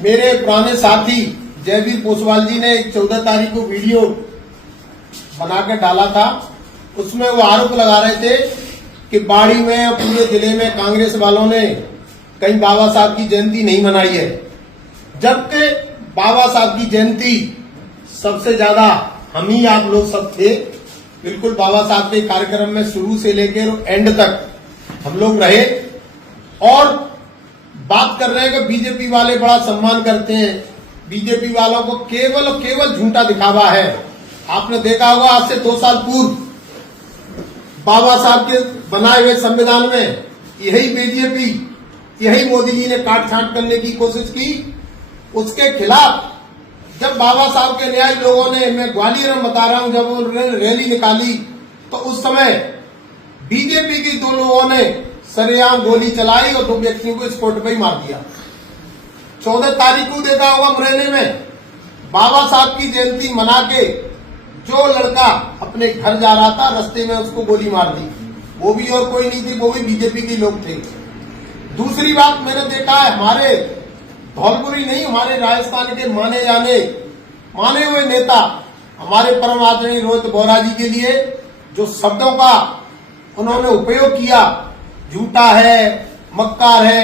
मेरे पुराने साथी जयवीर पोसवाल जी ने 14 तारीख को वीडियो बनाकर डाला था। उसमें वो आरोप लगा रहे थे कि बाड़ी में और पूरे जिले में कांग्रेस वालों ने कहीं बाबा साहब की जयंती नहीं मनाई है, जबकि बाबा साहब की जयंती सबसे ज्यादा हम ही आप लोग सब थे। बिल्कुल बाबा साहब के कार्यक्रम में शुरू से लेकर एंड तक हम लोग रहे। और बात कर रहे हैं कि बीजेपी वाले बड़ा सम्मान करते हैं। बीजेपी वालों को केवल झूठा दिखावा है। आपने देखा होगा आज से 2 साल पूर्व बाबा साहब के बनाए हुए संविधान में यही बीजेपी, यही मोदी जी ने काट छांट करने की कोशिश की। उसके खिलाफ जब बाबा साहब के न्यायी लोगों ने, मैं ग्वालियर में बता रहा हूं, जब उन्होंने रैली निकाली तो उस समय बीजेपी के 2 लोगों ने सरेआम गोली चलाई और 2 व्यक्तियों को स्पॉट पे ही मार दिया। 14 तारीख को देखा होगा मुरैना में बाबा साहब की जयंती मना के जो लड़का अपने घर जा रहा था, रास्ते में उसको गोली मार दी। वो भी और कोई नहीं थी, वो भी बीजेपी के लोग थे। दूसरी बात मैंने देखा है, हमारे धौलपुरी नहीं, हमारे राजस्थान के माने हुए नेता हमारे परम आदरणीय रोहित बोहरा जी के लिए जो शब्दों का उन्होंने उपयोग किया, झूठा है, मक्कार है,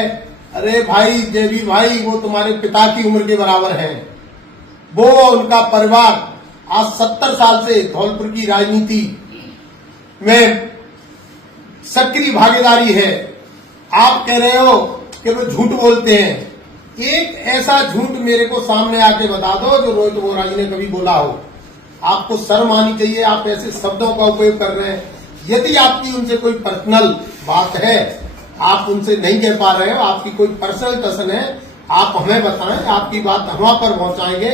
अरे भाई जयवीर भाई वो तुम्हारे पिता की उम्र के बराबर हैं। वो उनका परिवार आज 70 साल से धौलपुर की राजनीति में सक्रिय भागीदारी है। आप कह रहे हो कि वो झूठ बोलते हैं। एक ऐसा झूठ मेरे को सामने आके बता दो जो रोहित बोहरा जी ने कभी बोला हो। आपको शर्म आनी चाहिए, आप ऐसे शब्दों का उपयोग कर रहे हैं। यदि आपकी उनसे कोई पर्सनल बात है, आप उनसे नहीं कह पा रहे हो, आपकी कोई पर्सनल टसन है, आप हमें बताएं, आपकी बात हम वहां पर पहुंचाएंगे।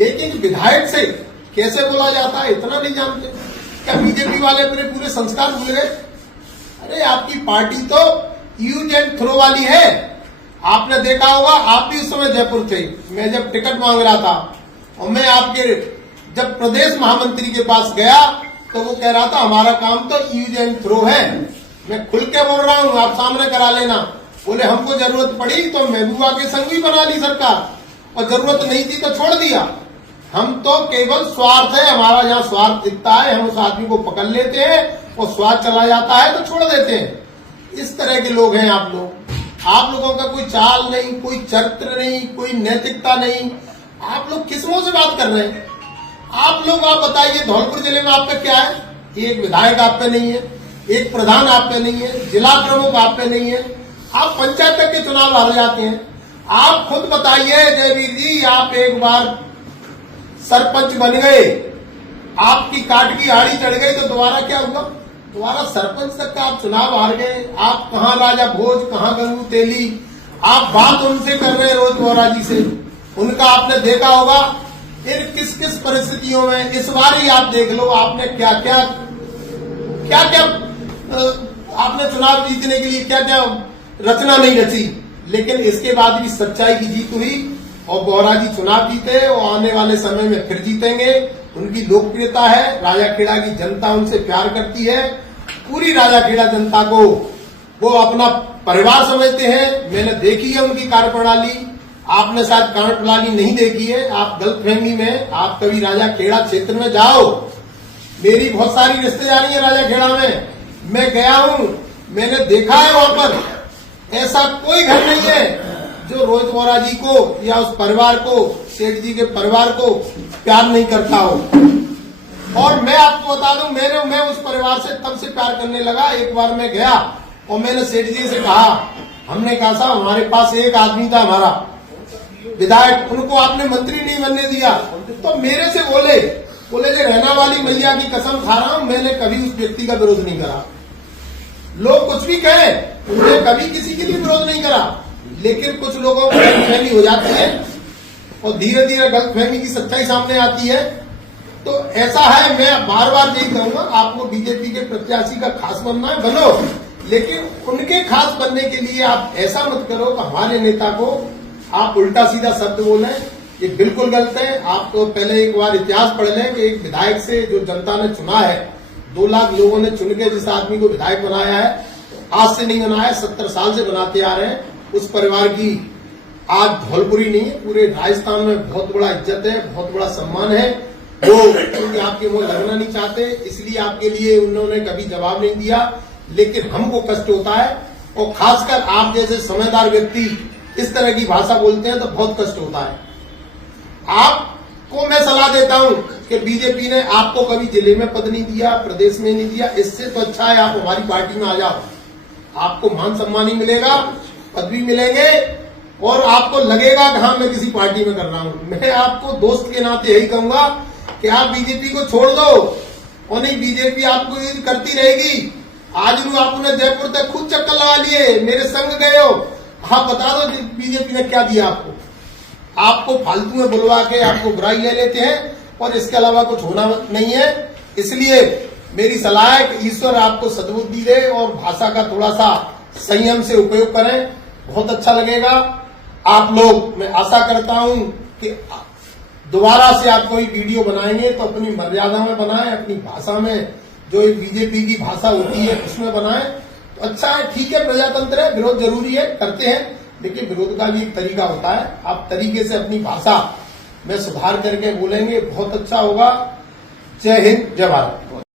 लेकिन विधायक से कैसे बोला जाता है इतना नहीं जानते क्या? बीजेपी वाले अपने पूरे संस्कार भूल गए? अरे आपकी पार्टी तो यूज एंड थ्रो वाली है। आपने देखा होगा, आप भी उस समय जयपुर थे, मैं जब टिकट मांग रहा था और मैं आपके जब प्रदेश महामंत्री के पास गया तो वो कह रहा था हमारा काम तो यूज एंड थ्रो है। मैं खुल के बोल रहा हूं, आप सामने करा लेना। बोले हमको जरूरत पड़ी तो महबूबा के संग भी बना ली सरकार, और जरूरत नहीं थी तो छोड़ दिया। हम तो केवल स्वार्थ है हमारा, जहां स्वार्थ दिखता है हम उस आदमी को पकड़ लेते हैं और स्वार्थ चला जाता है तो छोड़ देते हैं। इस तरह के लोग हैं आप लोग। आप लोगों का कोई चाल नहीं, कोई चरित्र नहीं, कोई नैतिकता नहीं। आप लोग किस मुंह से बात कर रहे हैं? आप लोग आप बताइए धौलपुर जिले में आपका क्या है? एक विधायक आप पे नहीं है, एक प्रधान आप पे नहीं है, जिला प्रमुख आप पे नहीं है, आप पंचायत तक के चुनाव हार जाते हैं। आप खुद बताइए जयवीर जी, आप एक बार सरपंच बन गए, आपकी काट की आड़ी चढ़ गई तो दोबारा क्या हुआ? दोबारा सरपंच तक का आप चुनाव हार गए। आप कहाँ राजा भोज, कहाँ गंगू तेली, आप बात उनसे कर रहे हैं रोहित बोहरा जी से। उनका आपने देखा होगा फिर किस किस परिस्थितियों में, इस बार ही आप देख लो आपने क्या क्या आपने चुनाव जीतने के लिए क्या क्या रचना नहीं रची। लेकिन इसके बाद भी सच्चाई की जीत हुई और बोहरा जी चुनाव जीते और आने वाले समय में फिर जीतेंगे। उनकी लोकप्रियता है, राजाखेड़ा की जनता उनसे प्यार करती है। पूरी राजाखेड़ा जनता को वो अपना परिवार समझते हैं। मैंने देखी है उनकी कार्यप्रणाली, आपने शायद कार्यप्रणाली नहीं देखी है, आप गलतफहमी में। आप कभी राजाखेड़ा क्षेत्र में जाओ, मेरी बहुत सारी रिश्तेदारी है राजाखेड़ा में, मैं गया हूं, मैंने देखा है वहां पर ऐसा कोई घर नहीं है जो रोहित बोहरा जी को या उस परिवार को, सेठ जी के परिवार को प्यार नहीं करता हो। और मैं आपको बता दूं, मैं उस परिवार से तब से प्यार करने लगा। एक बार मैं गया और मैंने सेठ जी से कहा, हमने कहा साहब हमारे पास एक आदमी था हमारा विधायक, उनको आपने मंत्री नहीं बनने दिया। तो मेरे से बोले जो रहना वाली मैया की कसम खा रहा हूं, मैंने कभी उस व्यक्ति का विरोध नहीं करा। लोग कुछ भी कहे, उन्होंने कभी किसी के लिए विरोध नहीं करा। लेकिन कुछ लोगों को गलतफहमी हो जाती है और धीरे धीरे गलतफहमी की सच्चाई सामने आती है। तो ऐसा है, मैं बार बार यही कहूंगा, आपको बीजेपी के प्रत्याशी का खास बनना है बनो, लेकिन उनके खास बनने के लिए आप ऐसा मत करो कि हमारे नेता को आप उल्टा सीधा शब्द बोलें। ये बिल्कुल गलत है। आप तो पहले एक बार इतिहास पढ़ लें कि एक विधायक से जो जनता ने चुना है, 2 लाख लोगों ने चुन के जिस आदमी को विधायक बनाया है, आज से नहीं बनाया, 70 साल से बनाते आ रहे हैं। उस परिवार की आज धौलपुरी नहीं है, पूरे राजस्थान में बहुत बड़ा इज्जत है, बहुत बड़ा सम्मान है। वो क्योंकि आपके मुंह लगना नहीं चाहते, इसलिए आपके लिए उन्होंने कभी जवाब नहीं दिया, लेकिन हमको कष्ट होता है। और खासकर आप जैसे समझदार व्यक्ति इस तरह की भाषा बोलते हैं तो बहुत कष्ट होता है। आपको मैं सलाह देता हूं कि बीजेपी ने आपको कभी जिले में पद नहीं दिया, प्रदेश में नहीं दिया, इससे तो अच्छा है आप हमारी पार्टी में आ जाओ। आपको मान सम्मान ही मिलेगा, पद भी मिलेंगे और आपको लगेगा कि हाँ मैं किसी पार्टी में कर रहा हूं। मैं आपको दोस्त के नाते यही कहूंगा कि आप बीजेपी को छोड़ दो, और नहीं बीजेपी आपको ये करती रहेगी। आज आपने जयपुर तक खुद चक्कर लगा लिए, मेरे संग गए हो, आप बता दो बीजेपी ने क्या दिया आपको। आपको फालतू में बुलवा के आपको बुराई ले लेते हैं और इसके अलावा कुछ होना नहीं है। इसलिए मेरी सलाह है कि ईश्वर आपको सद्बुद्धि दे और भाषा का थोड़ा सा संयम से उपयोग करें, बहुत अच्छा लगेगा। आप लोग, मैं आशा करता हूं कि दोबारा से आप कोई वीडियो बनाएंगे तो अपनी मर्यादा में बनाएं, अपनी भाषा में, जो बीजेपी की भाषा होती है उसमें बनाएं तो अच्छा है। ठीक है, प्रजातंत्र है, विरोध जरूरी है, करते हैं, लेकिन विरोध का भी एक तरीका होता है। आप तरीके से अपनी भाषा में सुधार करके बोलेंगे, बहुत अच्छा होगा। जय हिंद, जय भारत।